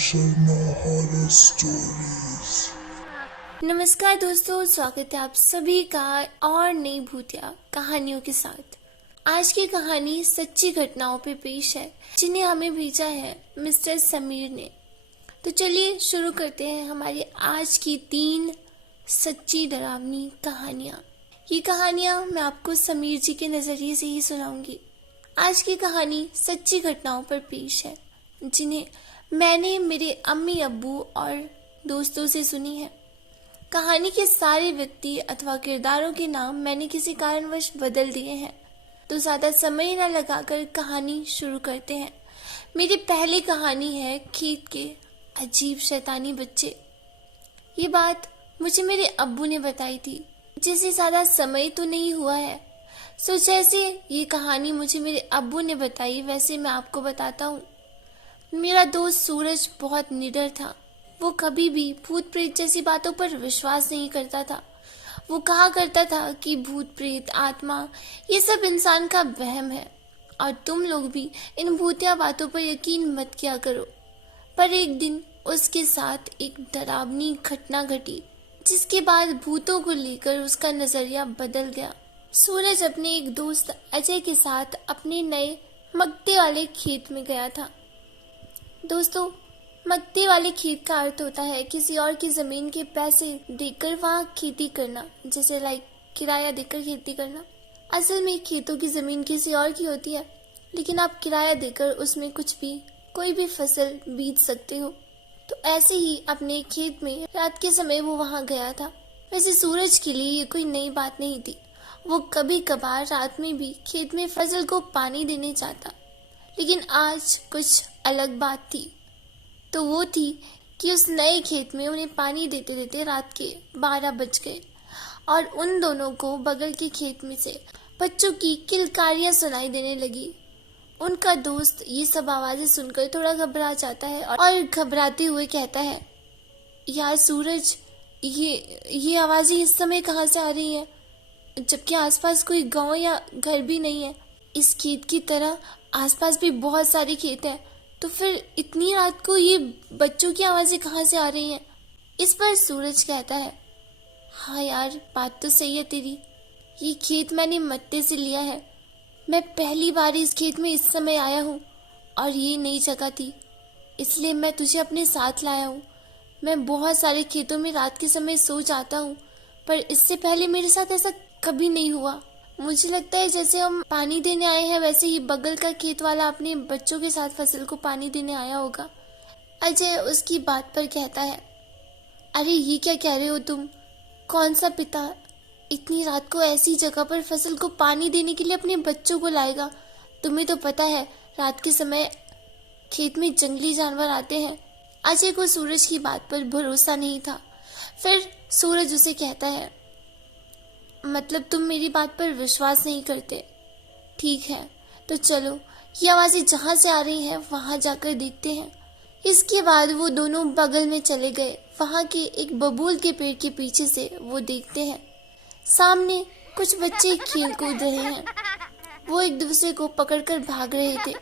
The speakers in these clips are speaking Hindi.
Sharma horror stories. नमस्कार दोस्तों, स्वागत है आप सभी का और नई भूतिया कहानियों के साथ। आज की कहानी सच्ची घटनाओं पे पेश है जिन्हें हमें भेजा है मिस्टर समीर ने। तो चलिए शुरू करते हैं हमारी आज की 3 सच्ची डरावनी कहानियाँ। ये कहानियाँ मैं आपको समीर जी के नज़रिए से ही सुनाऊंगी। आज की कहानी सच्ची घटनाओं पर पेश है जिन्हें मैंने मेरे अम्मी अब्बू और दोस्तों से सुनी है। कहानी के सारे व्यक्ति अथवा किरदारों के नाम मैंने किसी कारणवश बदल दिए हैं। तो ज़्यादा समय न लगाकर कहानी शुरू करते हैं। मेरी पहली कहानी है खेत के अजीब शैतानी बच्चे। ये बात मुझे मेरे अब्बू ने बताई थी, जिसे ज़्यादा समय तो नहीं हुआ है। सो जैसे ये कहानी मुझे मेरे अब्बू ने बताई वैसे मैं आपको बताता हूँ। मेरा दोस्त सूरज बहुत निडर था। वो कभी भी भूत प्रेत जैसी बातों पर विश्वास नहीं करता था। वो कहा करता था कि भूत प्रेत आत्मा ये सब इंसान का वहम है और तुम लोग भी इन भूतिया बातों पर यकीन मत किया करो। पर एक दिन उसके साथ एक डरावनी घटना घटी जिसके बाद भूतों को लेकर उसका नजरिया बदल गया। सूरज अपने एक दोस्त अजय के साथ अपने नए मक्ते वाले खेत में गया था। दोस्तों, मक्ते वाले खेत का अर्थ होता है किसी और की जमीन के पैसे देकर वहाँ खेती करना, जैसे लाइक किराया देकर खेती करना। असल में खेतों की जमीन किसी और की होती है, लेकिन आप किराया देकर उसमें कुछ भी कोई भी फसल बीज सकते हो। तो ऐसे ही अपने खेत में रात के समय वो वहाँ गया था। वैसे सूरज के लिए ये कोई नई बात नहीं थी। वो कभी कभार रात में भी खेत में फसल को पानी देने जाता, लेकिन आज कुछ अलग बात थी। तो वो थी कि उस नए खेत में उन्हें पानी देते देते रात के 12 बज गए और उन दोनों को बगल के खेत में से बच्चों की किलकारियां सुनाई देने लगी। उनका दोस्त ये सब आवाजें सुनकर थोड़ा घबरा जाता है और घबराते हुए कहता है, यार सूरज, ये आवाजें इस समय कहाँ से आ रही हैं, जबकि आसपास कोई गांव या घर भी नहीं है। इस खेत की तरह आसपास भी बहुत सारे खेत हैं, तो फिर इतनी रात को ये बच्चों की आवाजें कहाँ से आ रही हैं। इस पर सूरज कहता है, हाँ यार, बात तो सही है तेरी। ये खेत मैंने मत्ते से लिया है। मैं पहली बार इस खेत में इस समय आया हूँ और ये नई जगह थी, इसलिए मैं तुझे अपने साथ लाया हूँ। मैं बहुत सारे खेतों में रात के समय सो जाता हूँ, पर इससे पहले मेरे साथ ऐसा कभी नहीं हुआ। मुझे लगता है जैसे हम पानी देने आए हैं वैसे ही बगल का खेत वाला अपने बच्चों के साथ फसल को पानी देने आया होगा। अजय उसकी बात पर कहता है, अरे ये क्या कह रहे हो तुम? कौन सा पिता इतनी रात को ऐसी जगह पर फसल को पानी देने के लिए अपने बच्चों को लाएगा? तुम्हें तो पता है रात के समय खेत में जंगली जानवर आते हैं। अजय को सूरज की बात पर भरोसा नहीं था। फिर सूरज उसे कहता है, मतलब तुम मेरी बात पर विश्वास नहीं करते? ठीक है, तो चलो ये आवाजें जहाँ से आ रही हैं वहाँ जाकर देखते हैं। इसके बाद वो दोनों बगल में चले गए। वहाँ के एक बबूल के पेड़ के पीछे से वो देखते हैं सामने कुछ बच्चे खेल कूद रहे हैं। वो एक दूसरे को पकड़कर भाग रहे थे,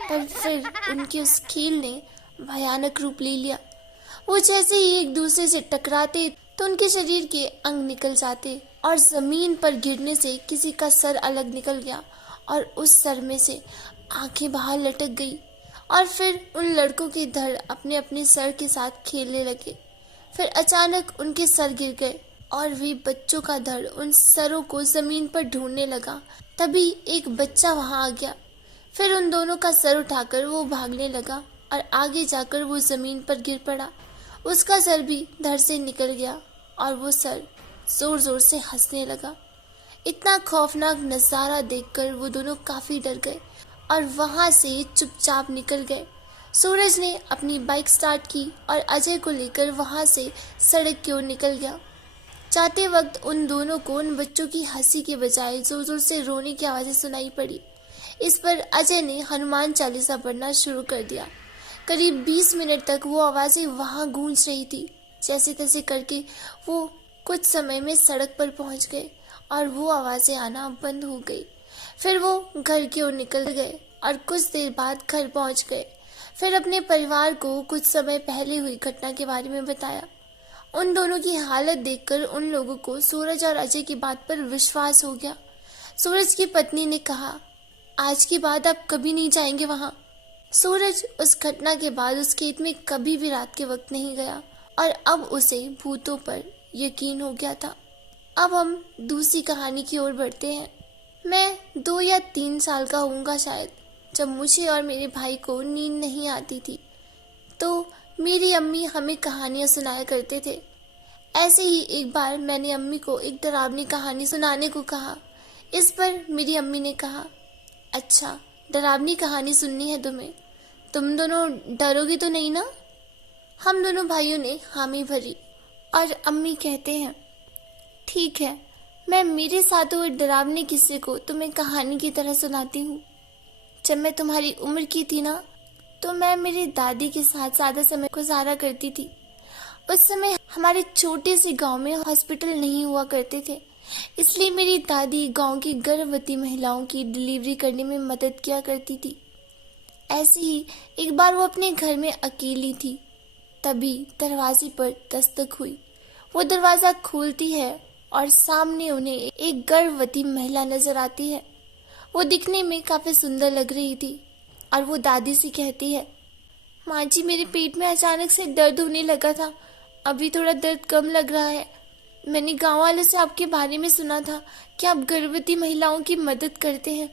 पर फिर उनके उस खेल ने भयानक रूप ले लिया। वो जैसे ही एक दूसरे से टकराते तो उनके शरीर के अंग निकल जाते और जमीन पर गिरने से किसी का सर अलग निकल गया और उस सर में से आंखें बाहर लटक गई और फिर उन लड़कों के धड़ अपने अपने सर के साथ खेलने लगे। फिर अचानक उनके सर गिर गए और वे बच्चों का धड़ उन सरों को जमीन पर ढूंढने लगा। तभी एक बच्चा वहां आ गया। फिर उन दोनों का सर उठाकर वो भागने लगा और आगे जाकर वो जमीन पर गिर पड़ा। उसका सर भी धड़ से निकल गया और वो सर जोर जोर से हंसने लगा। इतना खौफनाक नजारा देखकर वो दोनों काफी डर गए और वहां से चुपचाप निकल गए। सूरज ने अपनी बाइक स्टार्ट की और अजय को लेकर वहां से सड़क की ओर निकल गया। जाते वक्त उन दोनों को उन बच्चों की हंसी के बजाय जोर जोर से रोने की आवाजें सुनाई पड़ी। इस पर अजय ने हनुमान चालीसा पढ़ना शुरू कर दिया। करीब 20 मिनट तक वो आवाजें वहां गूंज रही थी। जैसे तैसे करके वो कुछ समय में सड़क पर पहुंच गए और वो आवाजें आना बंद हो गई। फिर वो घर की ओर निकल गए और कुछ देर बाद घर पहुंच गए। फिर अपने परिवार को कुछ समय पहले हुई घटना के बारे में बताया। उन दोनों की हालत देखकर उन लोगों को सूरज और अजय की बात पर विश्वास हो गया। सूरज की पत्नी ने कहा, आज के बाद आप कभी नहीं जाएंगे वहां। सूरज उस घटना के बाद उस खेत में कभी भी रात के वक्त नहीं गया और अब उसे भूतों पर यकीन हो गया था। अब हम दूसरी कहानी की ओर बढ़ते हैं। मैं 2 या 3 साल का होऊंगा शायद, जब मुझे और मेरे भाई को नींद नहीं आती थी तो मेरी अम्मी हमें कहानियां सुनाया करते थे। ऐसे ही एक बार मैंने अम्मी को एक डरावनी कहानी सुनाने को कहा। इस पर मेरी अम्मी ने कहा, अच्छा डरावनी कहानी सुननी है तुम्हें, तुम दोनों डरोगे तो नहीं ना? हम दोनों भाइयों ने हामी भरी और अम्मी कहते हैं, ठीक है, मैं मेरे साथ हुए डरावने किस्से को तुम्हें कहानी की तरह सुनाती हूँ। जब मैं तुम्हारी उम्र की थी ना, तो मैं मेरी दादी के साथ ज़्यादा समय गुजारा करती थी। उस समय हमारे छोटे से गांव में हॉस्पिटल नहीं हुआ करते थे, इसलिए मेरी दादी गांव की गर्भवती महिलाओं की डिलीवरी करने में मदद किया करती थी। ऐसे ही एक बार वो अपने घर में अकेली थी, तभी दरवाजे पर दस्तक हुई। वो दरवाज़ा खोलती है और सामने उन्हें एक गर्भवती महिला नजर आती है। वो दिखने में काफ़ी सुंदर लग रही थी और वो दादी से कहती है, माँ जी मेरे पेट में अचानक से दर्द होने लगा था, अभी थोड़ा दर्द कम लग रहा है। मैंने गांव वालों से आपके बारे में सुना था कि आप गर्भवती महिलाओं की मदद करते हैं,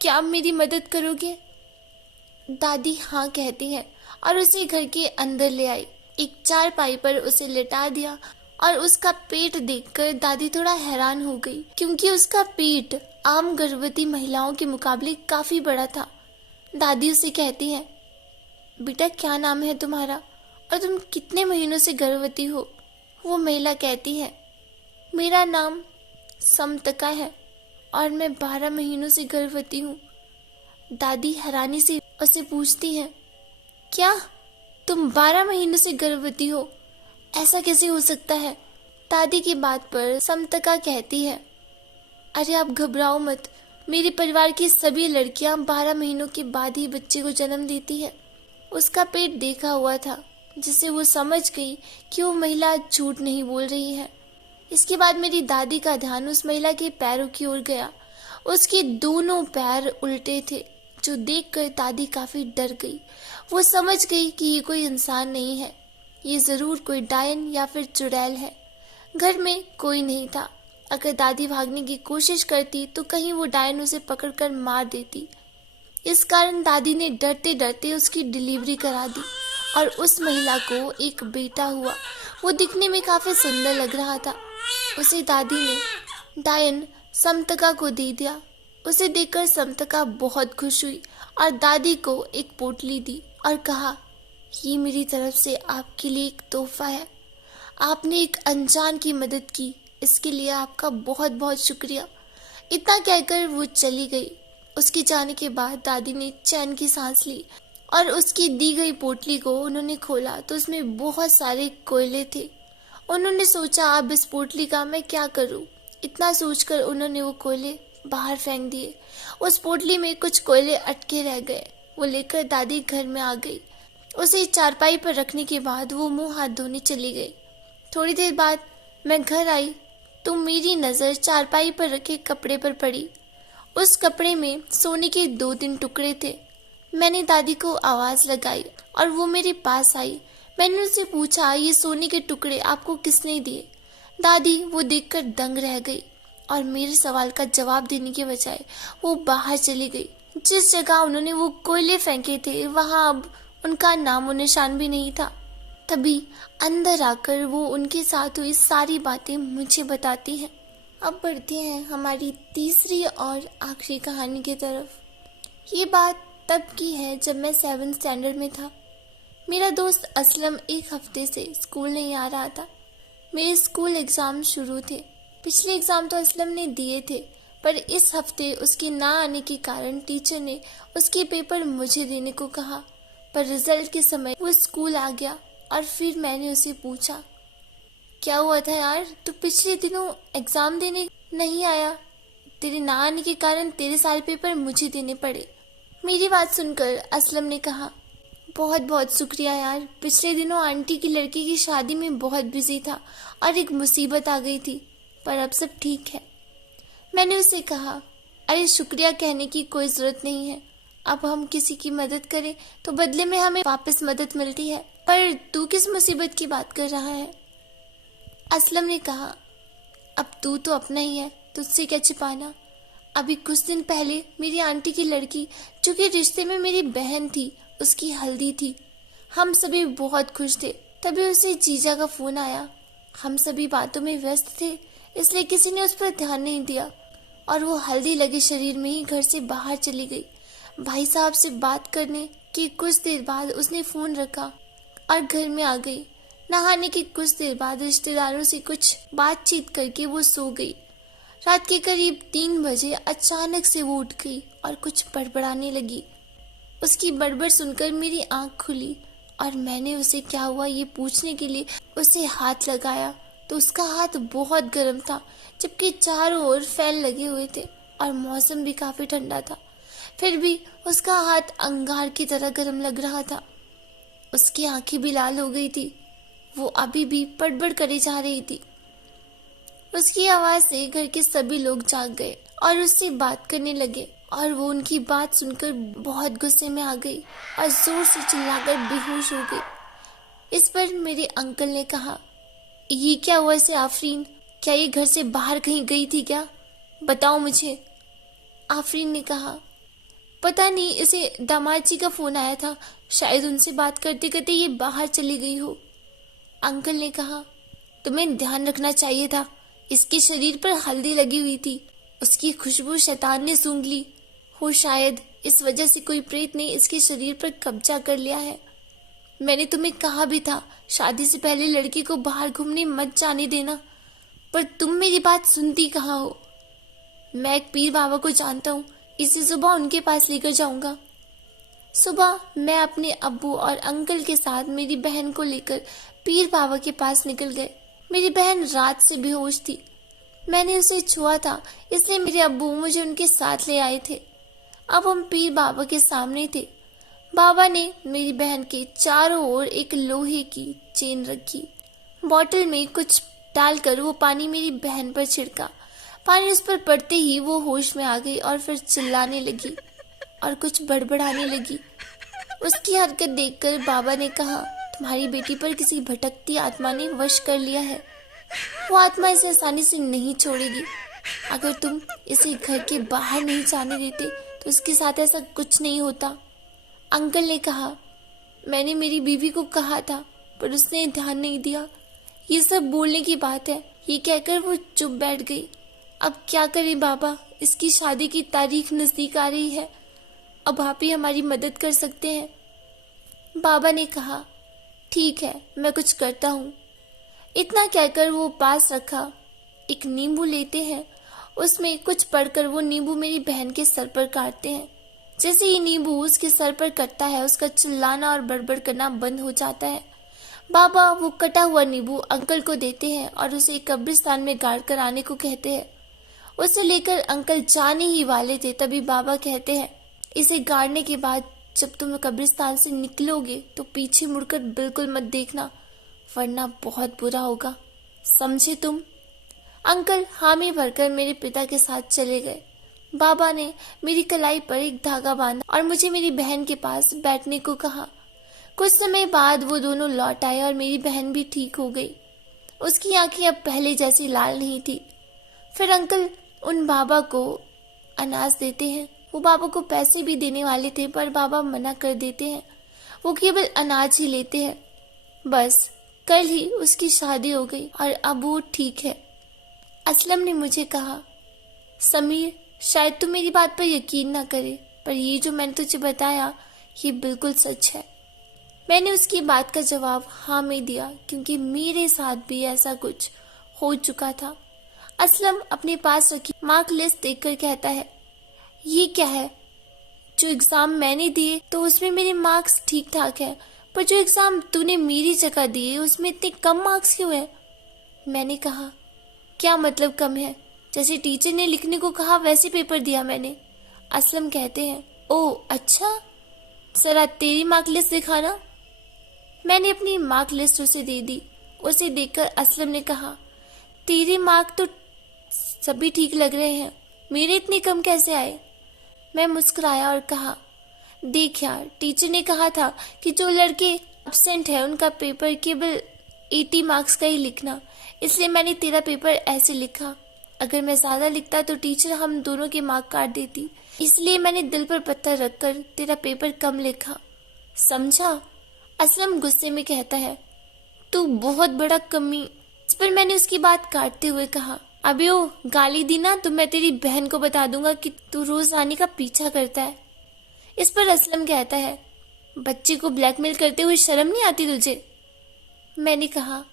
क्या आप मेरी मदद करोगे? दादी हाँ कहती है और उसे घर के अंदर ले आई। एक चारपाई पर उसे लिटा दिया और उसका पेट देखकर दादी थोड़ा हैरान हो गई, क्योंकि उसका पेट आम गर्भवती महिलाओं के मुकाबले काफी बड़ा था। दादी उसे कहती है, बेटा क्या नाम है तुम्हारा और तुम कितने महीनों से गर्भवती हो? वो महिला कहती है, मेरा नाम समतका है और मैं 12 महीनों से गर्भवती हूँ। दादी हैरानी से उसे पूछती है, क्या तुम 12 महीनों से गर्भवती हो? ऐसा कैसे हो सकता है? दादी की बात पर समतका कहती है, अरे आप घबराओ मत, मेरे परिवार की सभी लड़कियां 12 महीनों के बाद ही बच्चे को जन्म देती है। उसका पेट देखा हुआ था, जिससे वो समझ गई कि वो महिला झूठ नहीं बोल रही है। इसके बाद मेरी दादी का ध्यान उस महिला के पैरों की ओर गया। उसके दोनों पैर उल्टे थे, जो देखकर दादी काफी डर गई। वो समझ गई कि ये कोई इंसान नहीं है, ये जरूर कोई डायन या फिर चुड़ैल है। घर में कोई नहीं था। अगर दादी भागने की कोशिश करती तो कहीं वो डायन उसे पकड़कर मार देती। इस कारण दादी ने डरते डरते उसकी डिलीवरी करा दी और उस महिला को एक बेटा हुआ। वो दिखने में काफी सुंदर लग रहा था। उसे दादी ने डायन समतका को दे दिया। उसे देखकर समतका बहुत खुश हुई और दादी को एक पोटली दी और कहा, ये मेरी तरफ से आपके लिए एक तोहफा है। आपने एक अनजान की मदद की, इसके लिए आपका बहुत बहुत शुक्रिया। इतना कहकर वो चली गई। उसके जाने के बाद दादी ने चैन की सांस ली और उसकी दी गई पोटली को उन्होंने खोला तो उसमें बहुत सारे कोयले थे। उन्होंने सोचा, अब इस पोटली का मैं क्या करूं? इतना सोचकर उन्होंने वो कोयले बाहर फेंक दिए। उस पोटली में कुछ कोयले अटके रह गए। वो लेकर दादी घर में आ गई। उसे चारपाई पर रखने के बाद वो मुंह हाथ धोने चली गई। थोड़ी देर बाद मैं घर आई तो मेरी नज़र चारपाई पर रखे कपड़े पर पड़ी। उस कपड़े में सोने के 2-3 टुकड़े थे। मैंने दादी को आवाज़ लगाई और वो मेरे पास आई। मैंने उससे पूछा, ये सोने के टुकड़े आपको किसने दिए? दादी वो देखकर दंग रह गई और मेरे सवाल का जवाब देने के बजाय वो बाहर चली गई। जिस जगह उन्होंने वो कोयले फेंके थे वहां अब उनका नामो निशान भी नहीं था। तभी अंदर आकर वो उनके साथ हुई सारी बातें मुझे बताती हैं। अब बढ़ते हैं हमारी तीसरी और आखिरी कहानी की तरफ। ये बात तब की है जब मैं 7th स्टैंडर्ड में था। मेरा दोस्त असलम एक हफ्ते से स्कूल नहीं आ रहा था। मेरे स्कूल एग्ज़ाम शुरू थे। पिछले एग्ज़ाम तो असलम ने दिए थे, पर इस हफ्ते उसके ना आने के कारण टीचर ने उसके पेपर मुझे देने को कहा। पर रिजल्ट के समय वो स्कूल आ गया और फिर मैंने उसे पूछा, क्या हुआ था यार, तू पिछले दिनों एग्ज़ाम देने नहीं आया? तेरे ना आने के कारण तेरे सारे पेपर मुझे देने पड़े। मेरी बात सुनकर असलम ने कहा, बहुत बहुत शुक्रिया यार। पिछले दिनों आंटी की लड़की की शादी में बहुत बिजी था और एक मुसीबत आ गई थी, पर अब सब ठीक है। मैंने उसे कहा, अरे शुक्रिया कहने की कोई ज़रूरत नहीं है। अब हम किसी की मदद करें तो बदले में हमें वापस मदद मिलती है। पर तू किस मुसीबत की बात कर रहा है? असलम ने कहा, अब तू तो अपना ही है, तुझसे क्या छिपाना। अभी कुछ दिन पहले मेरी आंटी की लड़की, जो कि रिश्ते में मेरी बहन थी, उसकी हल्दी थी। हम सभी बहुत खुश थे। तभी उसे जीजा का फोन आया। हम सभी बातों में व्यस्त थे, इसलिए किसी ने उस पर ध्यान नहीं दिया और वो हल्दी लगे शरीर में ही घर से बाहर चली गई। भाई साहब से बात करने की कुछ देर बाद उसने फोन रखा और घर में आ गई। नहाने की कुछ देर बाद रिश्तेदारों से कुछ बातचीत करके वो सो गई। रात के करीब 3 बजे अचानक से वो उठ गई और कुछ बड़बड़ाने लगी। उसकी बड़बड़ सुनकर मेरी आंख खुली और मैंने उसे क्या हुआ ये पूछने के लिए उसे हाथ लगाया तो उसका हाथ बहुत गर्म था, जबकि चारों ओर फैन लगे हुए थे और मौसम भी काफी ठंडा था। फिर भी उसका हाथ अंगार की तरह गर्म लग रहा था। उसकी आंखें भी लाल हो गई थी। वो अभी भी बड़बड़ करे जा रही थी। उसकी आवाज से घर के सभी लोग जाग गए और उससे बात करने लगे और वो उनकी बात सुनकर बहुत गुस्से में आ गई और जोर से चिल्लाकर बेहोश हो गई। इस पर मेरे अंकल ने कहा, ये क्या हुआ इसे आफरीन? क्या ये घर से बाहर कहीं गई थी क्या? बताओ मुझे। आफरीन ने कहा, पता नहीं, इसे दामाद जी का फोन आया था, शायद उनसे बात करते करते ये बाहर चली गई हो। अंकल ने कहा, तुम्हें ध्यान रखना चाहिए था, इसके शरीर पर हल्दी लगी हुई थी, उसकी खुशबू शैतान ने सूंघ ली हो, शायद इस वजह से कोई प्रेत ने इसके शरीर पर कब्जा कर लिया है। मैंने तुम्हें कहा भी था शादी से पहले लड़की को बाहर घूमने मत जाने देना, पर तुम मेरी बात सुनती कहाँ हो। मैं एक पीर बाबा को जानता हूँ, इसे सुबह उनके पास लेकर जाऊंगा। सुबह मैं अपने अब्बू और अंकल के साथ मेरी बहन को लेकर पीर बाबा के पास निकल गए। मेरी बहन रात से बेहोश थी। मैंने उसे छुआ था, इसलिए मेरे अब्बू मुझे उनके साथ ले आए थे। अब हम पीर बाबा के सामने थे। बाबा ने मेरी बहन के चारों ओर एक लोहे की चेन रखी। बोतल में कुछ डालकर वो पानी मेरी बहन पर छिड़का। पानी उस पर पड़ते ही वो होश में आ गई और फिर चिल्लाने लगी और कुछ बड़बड़ाने लगी। उसकी हरकत देखकर बाबा ने कहा, तुम्हारी बेटी पर किसी भटकती आत्मा ने वश कर लिया है। वो आत्मा इसे आसानी से नहीं छोड़ेगी। अगर तुम इसे घर के बाहर नहीं जाने देते तो उसके साथ ऐसा कुछ नहीं होता। अंकल ने कहा, मैंने मेरी बीवी को कहा था पर उसने ध्यान नहीं दिया। ये सब बोलने की बात है, ये कहकर वो चुप बैठ गई। अब क्या करें बाबा, इसकी शादी की तारीख नजदीक आ रही है, अब आप ही हमारी मदद कर सकते हैं। बाबा ने कहा, ठीक है, मैं कुछ करता हूँ। इतना कहकर वो पास रखा एक नींबू लेते हैं, उसमें कुछ पढ़कर वो नींबू मेरी बहन के सर पर काटते हैं। जैसे ही नींबू उसके सर पर कटता है, उसका चिल्लाना और बड़बड़ करना बंद हो जाता है। बाबा वो कटा हुआ नींबू अंकल को देते हैं और उसे कब्रिस्तान में गाड़ कर आने को कहते हैं। उसे लेकर अंकल जाने ही वाले थे, तभी बाबा कहते हैं, इसे गाड़ने के बाद जब तुम कब्रिस्तान से निकलोगे तो पीछे मुड़कर बिल्कुल मत देखना, वरना बहुत बुरा होगा, समझे तुम? अंकल हामी भरकर मेरे पिता के साथ चले गए। बाबा ने मेरी कलाई पर एक धागा बांधा और मुझे मेरी बहन के पास बैठने को कहा। कुछ समय बाद वो दोनों लौट आए और मेरी बहन भी ठीक हो गई। उसकी आंखें अब पहले जैसी लाल नहीं थी। फिर अंकल उन बाबा को अनाज देते हैं। वो बाबा को पैसे भी देने वाले थे पर बाबा मना कर देते हैं। वो केवल अनाज ही लेते हैं। बस कल ही उसकी शादी हो गई और अब वो ठीक है। असलम ने मुझे कहा, समीर शायद तू मेरी बात पर यकीन ना करे, पर ये जो मैंने तुझे बताया ये बिल्कुल सच है। मैंने उसकी बात का जवाब हाँ में दिया, क्योंकि मेरे साथ भी ऐसा कुछ हो चुका था। असलम अपने पास रखी मार्क लिस्ट देखकर कहता है, ये क्या है? जो एग्जाम मैंने दिए तो उसमें मेरे मार्क्स ठीक ठाक है, पर जो एग्जाम तूने मेरी जगह दिए उसमें इतने कम मार्क्स क्यों है? मैंने कहा, क्या मतलब कम है? जैसे टीचर ने लिखने को कहा वैसे पेपर दिया मैंने। असलम कहते हैं, ओह अच्छा। जरा तेरी मार्क लिस्ट दिखाना। मैंने अपनी मार्क लिस्ट उसे दे दी। उसे देखकर असलम ने कहा, तेरे मार्क तो सभी ठीक लग रहे हैं, मेरे इतने कम कैसे आए? मैं मुस्कुराया और कहा, देख यार, टीचर ने कहा था कि जो लड़के एब्सेंट है उनका पेपर केवल 80 मार्क्स का ही लिखना, इसलिए मैंने तेरा पेपर ऐसे लिखा। अगर मैं ज्यादा लिखता तो टीचर हम दोनों के मार्क काट देती, इसलिए मैंने दिल पर पत्थर रखकर तेरा पेपर कम लिखा, समझा? असलम गुस्से में कहता है, तू बहुत बड़ा कमी। इस पर मैंने उसकी बात काटते हुए कहा, अबे ओ, गाली दी ना तो मैं तेरी बहन को बता दूंगा कि तू रोज रानी का पीछा करता है। इस पर असलम कहता है, बच्चे को ब्लैकमेल करते हुए शर्म नहीं आती तुझे? मैंने कहा,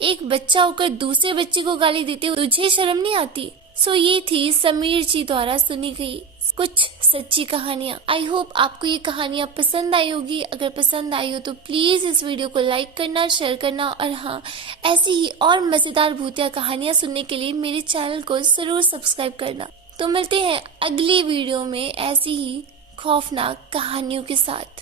एक बच्चा होकर दूसरे बच्चे को गाली देते हुए तुझे शर्म नहीं आती? सो ये थी समीर जी द्वारा सुनी गई कुछ सच्ची कहानियाँ। आई होप आपको ये कहानियाँ पसंद आई होगी। अगर पसंद आई हो तो प्लीज इस वीडियो को लाइक करना, शेयर करना और हाँ, ऐसी ही और मजेदार भूतिया कहानियाँ सुनने के लिए मेरे चैनल को जरूर सब्सक्राइब करना। तो मिलते हैं अगली वीडियो में ऐसी ही खौफनाक कहानियों के साथ।